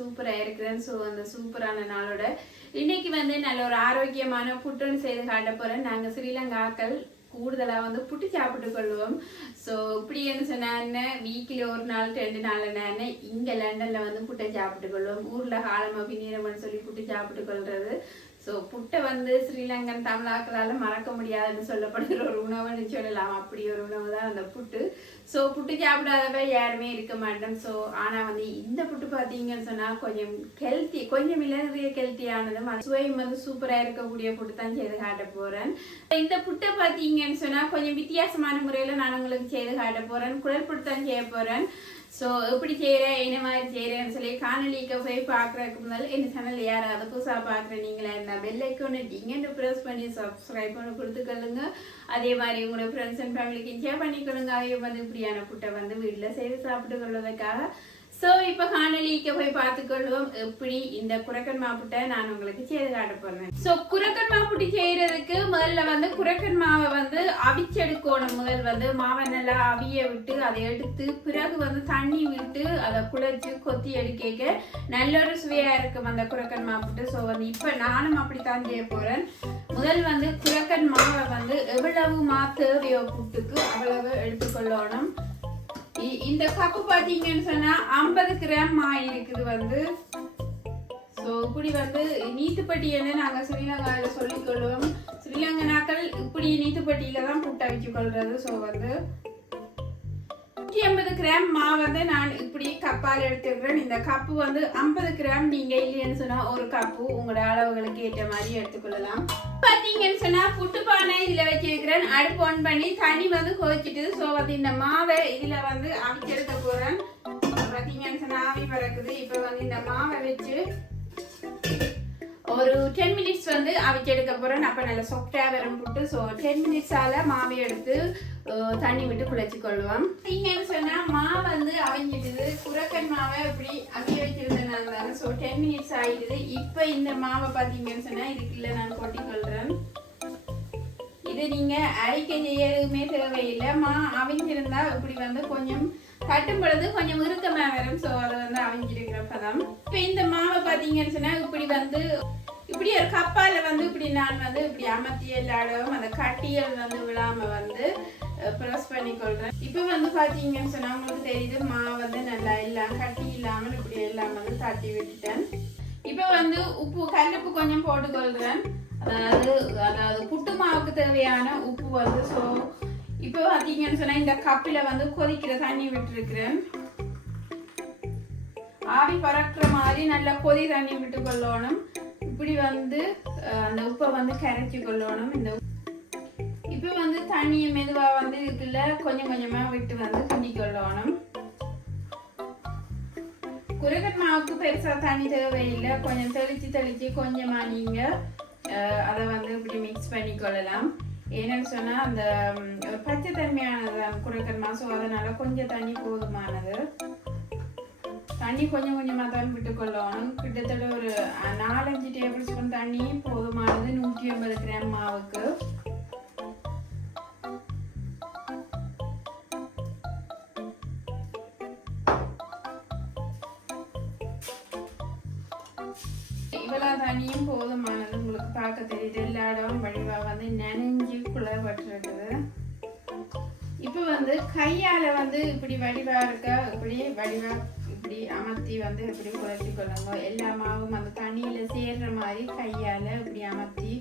சூப்பராக இருக்கிறேன். ஸோ அந்த சூப்பரான நாளோட இன்னைக்கு வந்து நல்ல ஒரு ஆரோக்கியமான புட்டுன்னு செய்து காட்ட போகிறேன். நாங்கள் ஸ்ரீலங்காக்கள் கூடுதலாக வந்து புட்டு சாப்பிட்டு கொள்வோம். ஸோ இப்படின்னு சொன்ன வீக்கில் ஒரு நாள் 2 நாள் நான் இங்கே லண்டனில் வந்து புட்டை சாப்பிட்டு கொள்வோம். ஊரில் காலமாக பின்னீரம்னு சொல்லி புட்டு சாப்பிட்டு கொள்வது. ஸோ புட்டை வந்து ஸ்ரீலங்கன் தமிழாக்களால் மறக்க முடியாதுன்னு சொல்லப்படுகிற ஒரு உணவுன்னு சொல்லலாம். அப்படி ஒரு உணவு தான் அந்த புட்டு. ஸோ புட்டு சாப்பிடாதவ யாருமே இருக்க மாட்டோம். ஸோ ஆனால் வந்து இந்த புட்டு பார்த்தீங்கன்னு சொன்னால் கொஞ்சம் ஹெல்த்தி, கொஞ்சம் நிறைய ஹெல்த்தியானதும் சுவையும் வந்து சூப்பராக இருக்கக்கூடிய புட்டு தான் செய்து காட்ட போகிறேன். இந்த புட்டை பார்த்தீங்கன்னு சொன்னால் கொஞ்சம் வித்தியாசமான முறையில் நான் உங்களுக்கு செய்து காட்ட போகிறேன். குழல் புட்டு தான் செய்ய போகிறேன். ஸோ எப்படி செய்கிறேன், என்ன மாதிரி செய்கிறேன்னு சொல்லி காணொலிக்கு போய் பார்க்குறதுக்கு முதல் என் சேனல் யாராவது புதுசாக பார்க்குறேன் நீங்களா இருந்தால் பெல் ஐக்கானை நீங்கள் ப்ரெஸ் பண்ணி சப்ஸ்கிரைப் பண்ணி கொடுத்துக்கொள்ளுங்க. அதே மாதிரி உங்களோட ஃப்ரெண்ட்ஸ் அண்ட் ஃபேமிலிக்கு ஷேர் பண்ணிக்கொள்ளுங்க. அதே வந்து இப்படியான புட்டை வந்து வீட்டில் செய்து சாப்பிட்டு கொள்வதற்காக. ஸோ இப்போ காணொலிக்கு போய் பார்த்துக்கொள்வோம் எப்படி இந்த குரக்கன் மாப்புட்டை நான் உங்களுக்கு செய்து காட்ட போகிறேன். ஸோ குரக்கன் மாப்புட்டி செய்கிறதுக்கு முதல்ல வந்து குரக்கன் மாவை வந்து அவிச்செடுக்கணும். முதல் வந்து மாவை நல்லா அவிய விட்டு அதை எடுத்து பிறகு வந்து தண்ணி விட்டு அதை குழைச்சி கொத்தி எடுக்க நல்ல ஒரு சுவையாக இருக்கும் அந்த குரக்கன் மாப்புட்டு. ஸோ வந்து இப்போ நானும் அப்படித்தான் செய்ய போகிறேன். முதல் வந்து குரக்கன் மாவை வந்து எவ்வளவு தேவையோ புட்டுக்கு அவ்வளவு எடுத்துக்கொள்ளணும். இந்த கப்பு பாத்தீங்கன்னு சொன்னா 50 கிராம் மா இருக்குது வந்து. ஸோ இப்படி வந்து நீத்துப்பட்டின்னு நாங்கள் ஸ்ரீலங்காவில் சொல்லிக்கொள்வோம். ஸ்ரீலங்கா நாட்கள் இப்படி நீத்துப்பட்டியில தான் புட்டை வச்சு கொள்றது. ஸோ வந்து 150 கிராம் மா வந்து நான் இப்படி கப்பால் எடுத்துக்கிறேன். இந்த கப்பு வந்து 50 கிராம் நீங்க இல்லைன்னு சொன்னா ஒரு கப்பு உங்களோட அளவுகளுக்கு ஏற்ற மாதிரி எடுத்துக்கொள்ளலாம். பாத்தீங்கன்னு சொன்னா புட்டு பானை இதுல வச்சிருக்கிறேன். அடுப்பு ஆன் பண்ணி தண்ணி வந்து கொதிச்சுட்டு ஸோ வந்து இந்த மாவை இதுல வந்து அவிச்செடுக்க போறேன். பாத்தீங்கன்னு சொன்னா ஆவி பறக்குது. இப்ப வந்து இந்த மாவை வச்சு ஒரு 10 மினிட்ஸ் வந்து அவிச்செடுக்க போறேன். அப்ப நல்ல சாஃப்டா வரும் புட்டு. ஸோ 10 மினிட்ஸால மாவை எடுத்து தண்ணி விட்டு குழைச்சி கொள்வோம். நீங்கன்னு சொன்னா மாவு வந்து அவிஞ்சிடுது. குரக்கன் மாவை இப்படி அவிய வச்சிருந்தேன். ஸோ 10 மினிட்ஸ் ஆயிடுது. இப்ப இந்த மாவை பாத்தீங்கன்னு சொன்னா இதுக்குள்ள நான் கொட்டி கொள்றேன். இது நீங்க அரைக்க செய்யறதுமே தேவையில்லை. மா அவிஞ்சிருந்தா இப்படி வந்து கொஞ்சம் கட்டும் பொழுது கொஞ்சம் இறுக்கமா வரும். ஸோ அதை வந்து அவிஞ்சிருக்கிற பதம். இப்ப இந்த மாவை பாத்தீங்கன்னு சொன்னா இப்படி வந்து இப்படி ஒரு கப்பால வந்து இப்படி நான் வந்து இப்படி அமர்த்தி எல்லாடவும் அந்த கட்டியல் வந்து விழாம வந்து ப்ரெஸ் பண்ணி கொள்றேன். இப்ப வந்து பாத்தீங்கன்னு சொன்னா உங்களுக்கு தெரியுது மா வந்து நல்லா எல்லாம் கட்டி இல்லாமல் இப்படி எல்லாம் வந்து தட்டி விட்டுட்டேன். இப்ப வந்து உப்பு கல்லுப்பு கொஞ்சம் போட்டுக்கொள்றேன். அதாவது புட்டு மாவுக்கு தேவையான உப்பு வந்து. ஸோ இப்போ பாத்தீங்கன்னு சொன்னா இந்த கப்பில வந்து கொதிக்கிற தண்ணி விட்டுருக்கிறேன். ஆவி பறக்கிற மாதிரி நல்லா கொதி தண்ணி விட்டு கொள்ளணும். இப்படி வந்து அந்த உப்பை வந்து கரைச்சி கொள்ளணும். இந்த இப்ப வந்து தண்ணியை மெதுவா வந்து இதுல கொஞ்சம் கொஞ்சமா விட்டு வந்து கிண்டி கொள்ளணும். குரக்கன் மாவுக்கு பெருசா தண்ணி தேவையில்லை. கொஞ்சம் தெளிச்சு கொஞ்சமா நீங்க அதை வந்து இப்படி மிக்ஸ் பண்ணி கொள்ளலாம். ஏன்னு சொன்னா அந்த பச்சை தன்மையானது குரக்கன் மா. ஸோ அதனால கொஞ்சம் தண்ணி போதுமானது. தண்ணி கொஞ்சம் கொஞ்சமா தான் விட்டு கொள்ளணும். கிட்டத்தட்ட ஒரு 4-5 டேபிள் ஸ்பூன் தண்ணி போதுமானது 150 கிராம் மாவுக்கு. இவ்வளவு தண்ணியும் போதுமானது. உங்களுக்கு பார்க்க தெரியுது எல்லா இடமும் வடிவா வந்து நனைஞ்சு குழப்பட்டிருக்குது. இப்ப வந்து கையால வந்து இப்படி வடிவா இருக்க இப்படி வடிவா இப்படி அமர்த்தி வந்து இப்படி குழைச்சி கொள்ளுங்க. எல்லா மாவும் அந்த தண்ணியில சேர்ற மாதிரி கையால இப்படி அமர்த்தி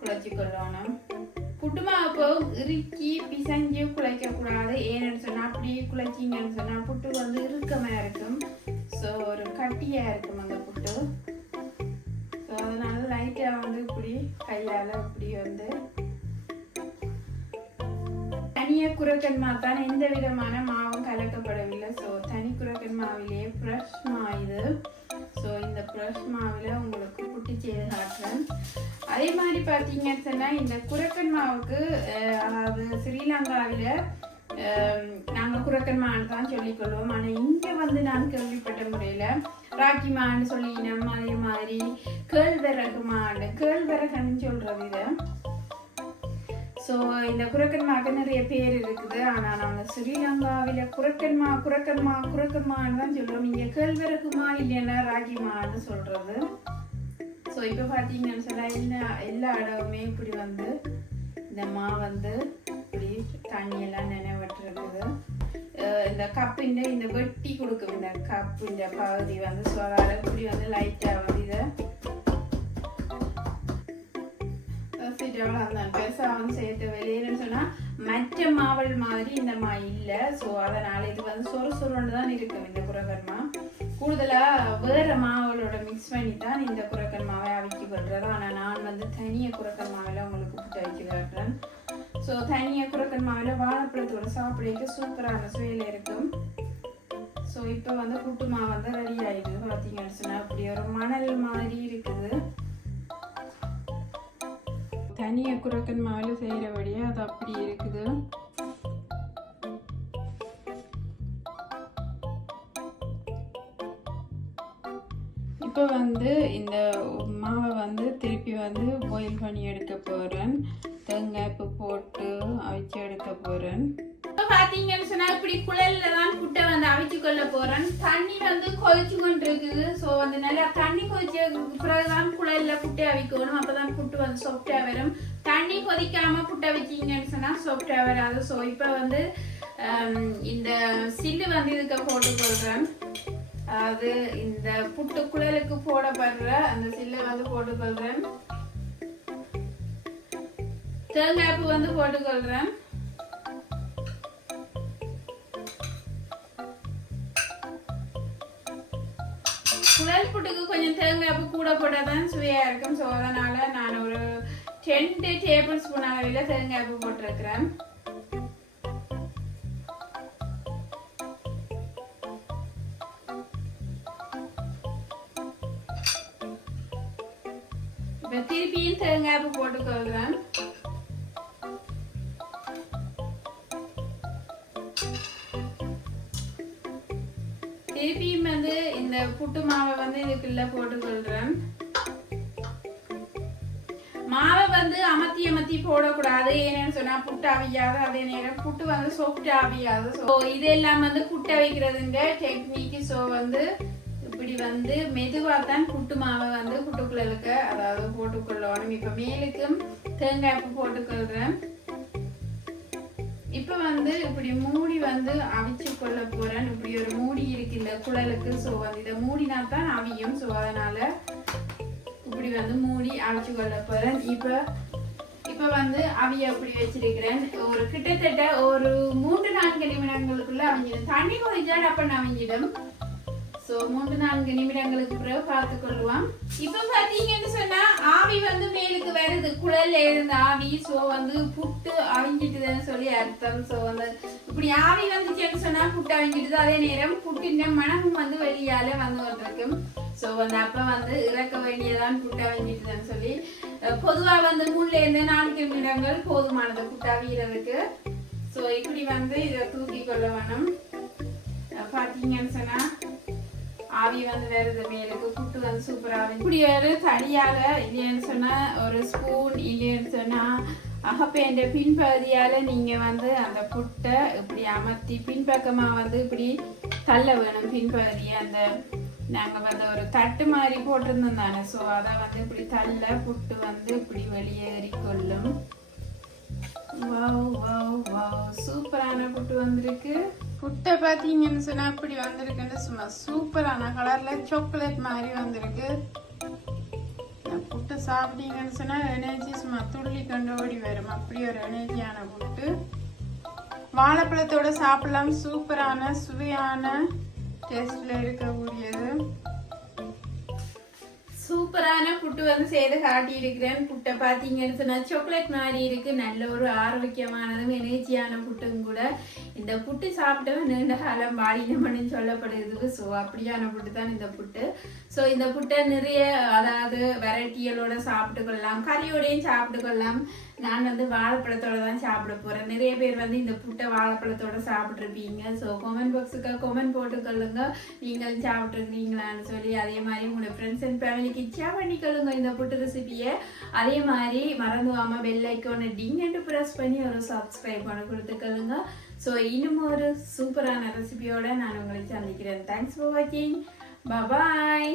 குழைச்சி கொள்ளணும். புட்டு மாவு இறுக்கி பிசைஞ்சு குழைக்க கூடாது. ஏன்னு சொன்னா அப்படி குழைச்சிங்கன்னு சொன்னா புட்டு வந்து இறுக்கமா இருக்கும். ஸோ ஒரு கட்டியா இருக்கும் அந்த புட்டு. ஸோ அதனால லைட்டா வந்து இப்படி கையால இப்படி வந்து தனிய குரக்கன் மாத்தான், எந்த விதமான மாவும் கலக்கப்படவில்லை. ஸோ தனி குரக்கன் மாவிலேயே ஃப்ரெஷ் மா இது. ஸோ இந்த ஃப்ரெஷ் மாவில் உங்களுக்கு புட்டு செய்து காட்டுறேன். அதே மாதிரி பார்த்தீங்கன்னு சொன்னால் இந்த குரக்கன் மாவுக்கு அதாவது ஸ்ரீலங்காவில் நாங்கள் குரக்கன் மான்னு தான் சொல்லிக்கொள்வோம். ஆனால் இங்கே வந்து நான் கேள்விப்பட்ட முறையில் ராகி மான்னு சொல்லினோம். அதே மாதிரி கேழ்வரகு மான்னு கேழ்வரகுன்னு சொல்கிறது இதை. ஸோ இந்த குரக்கன்மாக்கு நிறைய பேர் இருக்குது. ஆனால் நாங்கள் ஸ்ரீலங்காவில் குரக்கன்மான்னு தான் சொல்லுவோம். நீங்கள் கேழ்வரகுமா இல்லைன்னா ராகிமான்னு சொல்கிறது. ஸோ இப்போ பார்த்தீங்கன்னு சொன்னால் எல்லா இடமுமே இப்படி வந்து இந்த மா வந்து இப்படி தண்ணியெல்லாம் நினைவிட்டுருக்குது. இந்த கப்பின் இந்த வெட்டி கொடுக்கும் இந்த கப்பு இந்த பகுதி வந்து சோறால இப்படி வந்து லைட்டாக வந்து இதை பெருசாக வந்து சேர்த்து வெளியேன்னு சொன்னால் மற்ற மாவல் மாதிரி இந்த மா இல்லை. ஸோ அதனால் இது வந்து சொருன்னு தான் இருக்கும் இந்த குரக்கன்மா. கூடுதலாக வேறு மாவளோட மிக்ஸ் பண்ணி தான் இந்த குரக்கன் மாவை அவிக்கி கொள்றது. ஆனால் நான் வந்து தனியாக குரக்கன் மாவில் உங்களுக்கு புட்டு அவிக்கி காட்டுறேன். ஸோ தனியாக குரக்கன் மாவில் வாழைப்பழத்தோட சாப்பிடக்கு சூப்பரான சுவையில் இருக்கும். ஸோ இப்போ வந்து புட்டு மாவு வந்து ரெடி ஆகிடுது. பார்த்தீங்கன்னு சொன்னால் அப்படி ஒரு மணல் மாதிரி இருக்குது. தனியாக குரக்கன் மாவில் செய்கிறபடியே அது அப்படி இருக்குது. இப்போ வந்து இந்த மாவை வந்து திருப்பி வந்து பாயில் பண்ணி எடுக்க போகிறேன். தேங்காய் போட்டு அவிச்சு எடுக்க போகிறேன். இப்போ பார்த்தீங்கன்னு சொன்னால் இப்படி குழல்ல தான் புட்டை வந்து அவிச்சு கொள்ள போகிறேன். தண்ணி வந்து கொதிச்சு கொண்டு இருக்குது. ஸோ வந்து நல்லா தண்ணி கொதிச்ச பிறகுதான் குழல்ல புட்டை அவிக்கணும். அப்போ தான் புட்டு வந்து சாஃப்டாக வரும். தண்ணி கொதிக்காமல் புட்டை வச்சிங்கன்னு சொன்னால் சாஃப்டாக வராது. ஸோ இப்போ வந்து இந்த சில்லு வந்து இதுக்கு போட்டுக்கொள்கிறேன். அதாவது இந்த புட்டு குழலுக்கு போடப்படுற அந்த சில்லை வந்து போட்டுக்கொள்கிறேன். தேங்காய்ப்பு வந்து போட்டுக்கொள்கிறேன். குழல் புட்டுக்கு கொஞ்சம் தேங்காய்ப்பு கூட போட்டாதான் சுவையா இருக்கும். ஸோ அதனால நான் ஒரு 10 டேபிள் ஸ்பூன் அளவில் தேங்காய்ப்பு போட்டிருக்கிறேன். திருப்பியும் தேங்காய்ப்பு போட்டுக்கொள்கிறேன். திருப்பியும் வந்து இந்த புட்டு மாவை வந்து இதுக்குள்ள போட்டுக்கொள்கிறேன். மாவை வந்து அமர்த்தி போடக்கூடாது. ஏன்னு சொன்னா புட்டு அவியாது. அதே நேரம் புட்டு வந்து சாஃப்டா அவியாது. ஸோ இதெல்லாம் வந்து புட்டு அவிக்கிறதுங்க டெக்னிக். ஸோ வந்து இப்படி வந்து மெதுவாக தான் புட்டு மாவை வந்து புட்டுக்குள்ளலுக்கு அதாவது போட்டுக்கொள்ளணும். இப்போ மேலுக்கும் தேங்காய்ப்பு போட்டுக்கொள்கிறேன். இப்போ வந்து இப்படி மூடி வந்து அவிச்சு கொள்ள போகிறேன். இப்படி ஒரு மூடி இருக்கு இந்த குழலுக்கு. ஸோ வந்து இதை மூடினா தான் அவியும். ஸோ அதனால இப்படி வந்து மூடி அவிச்சு கொள்ள போகிறேன். இப்போ வந்து அவிய அப்படி வச்சிருக்கிறேன். ஒரு கிட்டத்தட்ட ஒரு 3-4 நிமிடங்களுக்குள்ள அவிஞ்சிடும். தண்ணி கொதிச்சா டப்பன் அவிஞ்சிடும். ஸோ 3-4 நிமிடங்களுக்கு பிறகு பார்த்துக்கொள்ளுவோம். இப்போ பார்த்தீங்கன்னு சொன்னா ஆவி வந்து மேலுக்கு வருது. குழல்ல இருந்து ஆவி. ஸோ வந்து புட்டு அவிஞ்சிட்டுதுன்னு சொல்லி அர்த்தம். ஸோ வந்து இப்படி ஆவி வந்துச்சுன்னு சொன்னா புட்டு அவிஞ்சிட்டுது. அதே நேரம் புட்டின் மனமும் வந்து வெளியால வந்து கொண்டிருக்கும். ஸோ வந்து அப்போ வந்து இறக்க வேண்டியதான் புட்டு அவிஞ்சிட்டுதுன்னு சொல்லி பொதுவாக வந்து 3-4 நிமிடங்கள் போதுமானது புட்டு அவிகிறதுக்கு. ஸோ இப்படி வந்து இதை தூக்கி கொள்ள வேணும். பார்த்தீங்கன்னு சொன்னா ஆவி வந்து வருது மேலுக்கு. புட்டு வந்து சூப்பராக இப்படி ஒரு தடியால இல்லைன்னு சொன்னா ஒரு ஸ்பூன் இல்லைன்னு சொன்னா அகப்பேண்ட பின்பகுதியால நீங்க வந்து அந்த புட்டை இப்படி அமர்த்தி பின்பக்கமா வந்து இப்படி தள்ள வேணும். பின்பகுதியை அந்த நாங்க வந்து ஒரு தட்டு மாதிரி போட்டிருந்தோம் தானே. ஸோ அதை வந்து இப்படி தள்ள புட்டு வந்து இப்படி வெளியேறி கொள்ளும். சூப்பரான புட்டு வந்திருக்கு. புட்டை பார்த்தீங்கன்னு சொன்னா இப்படி வந்திருக்குன்னு சும்மா சூப்பரான கலர்ல சாக்லேட் மாதிரி வந்திருக்கு. புட்டு சாப்பிட்டீங்கன்னு சொன்னா எனர்ஜி சும்மா துள்ளி கொண்டு ஓடி வரும். அப்படி ஒரு எனர்ஜியான புட்டு. வாழைப்பழத்தோட சாப்பிடலாம். சூப்பரான சுவையான டேஸ்ட்ல இருக்கக்கூடியது. சூப்பரான புட்டு வந்து செய்து காட்டி இருக்கிறேன். புட்டை பார்த்தீங்கன்னு சொன்னா சாக்லேட் மாதிரி இருக்கு. நல்ல ஒரு ஆரோக்கியமானதும் எனர்ஜியான புட்டும் கூட. இந்த புட்டு சாப்பிட்டவன் நீண்ட காலம் பாடினமன்னு சொல்லப்படுது. ஸோ அப்படியான புட்டு தான் இந்த புட்டு. ஸோ இந்த புட்டை நிறைய அதாவது வெரைட்டிகளோட சாப்பிட்டு கொள்ளலாம். கறியோடையும் சாப்பிட்டு கொள்ளலாம். நான் வந்து வாழைப்பழத்தோட தான் சாப்பிட போறேன். நிறைய பேர் வந்து இந்த புட்டை வாழைப்பழத்தோட சாப்பிட்ருப்பீங்க. ஸோ கமெண்ட் பாக்ஸுக்கு கமெண்ட் போட்டுக்கொள்ளுங்க நீங்கள் சாப்பிட்ருக்கீங்களான்னு சொல்லி. அதே மாதிரி உங்களோட ஃப்ரெண்ட்ஸ் அண்ட் ஃபேமிலிக்கு ஷேர் பண்ணிக்கொள்ளுங்க இந்த புட்டு ரெசிபியை. அதே மாதிரி மறந்துவாம பெல் ஐக்கானை டிங்னு ப்ரெஸ் பண்ணி ஒரு சப்ஸ்கிரைப் பண்ண கொடுத்துக்கொள்ளுங்க. ஸோ இன்னும் ஒரு சூப்பரான ரெசிபியோட நான் உங்களை சந்திக்கிறேன். தேங்க்ஸ் ஃபார் வாட்சிங். பாய்.